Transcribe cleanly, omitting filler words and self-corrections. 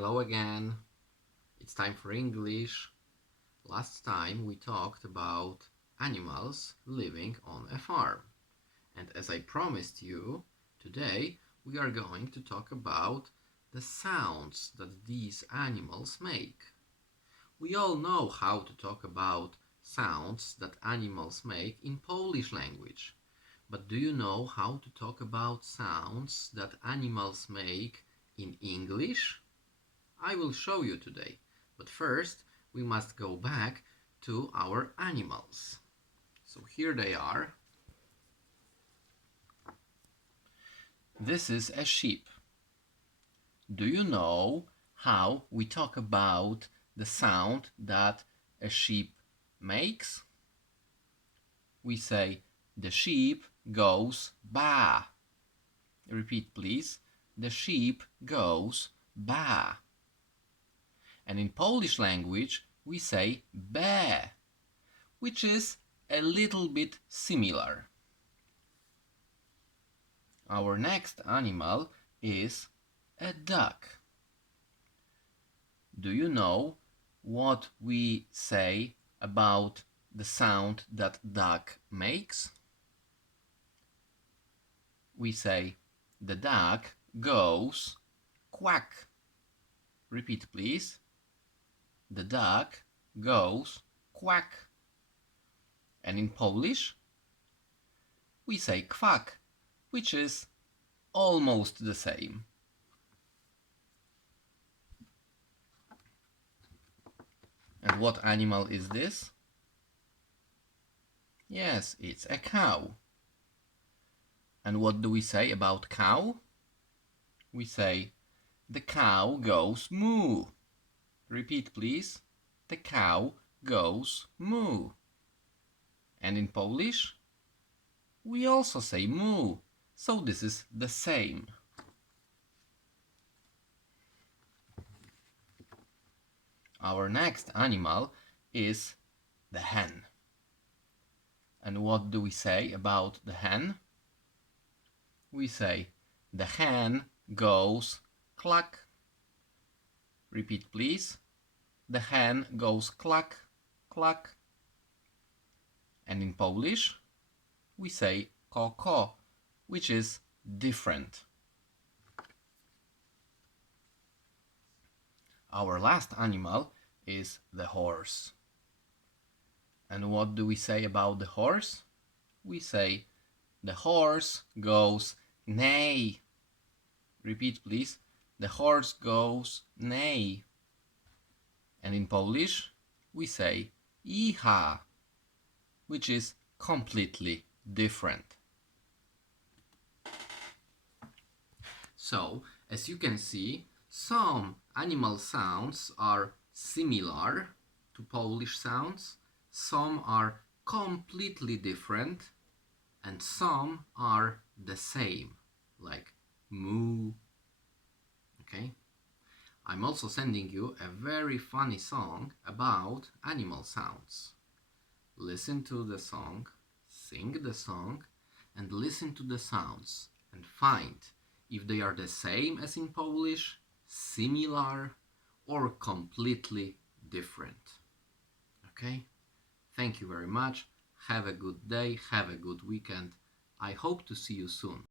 Hello again. It's time for English. Last time we talked about animals living on a farm. And as I promised you, today we are going to talk about the sounds that these animals make. We all know how to talk about sounds that animals make in Polish language. But do you know how to talk about sounds that animals make in English? I will show you today, but first we must go back to our animals. So here they are. This is a sheep. Do you know how we talk about the sound that a sheep makes? We say the sheep goes ba. Repeat please. The sheep goes ba. And in Polish language we say be, which is a little bit similar. Our next animal is a duck. Do you know what we say about the sound that duck makes? We say the duck goes quack. Repeat please. The duck goes quack. And in Polish, we say kwak, which is almost the same. And what animal is this? Yes, it's a cow. And what do we say about cow? We say the cow goes moo. Repeat please. The cow goes moo. And in Polish, we also say moo, so this is the same. Our next animal is the hen. And what do we say about the hen? We say the hen goes cluck. Repeat please. The hen goes cluck, cluck. And in Polish, we say ko ko, which is different. Our last animal is the horse. And what do we say about the horse? We say the horse goes neigh. Repeat please. The horse goes neigh. And in Polish, we say iha, which is completely different. So, as you can see, some animal sounds are similar to Polish sounds, some are completely different, and some are the same, like moo. Okay? I'm also sending you a very funny song about animal sounds. Listen to the song, sing the song, and listen to the sounds and find if they are the same as in Polish, similar, or completely different. Okay? Thank you very much. Have a good day, have a good weekend. I hope to see you soon.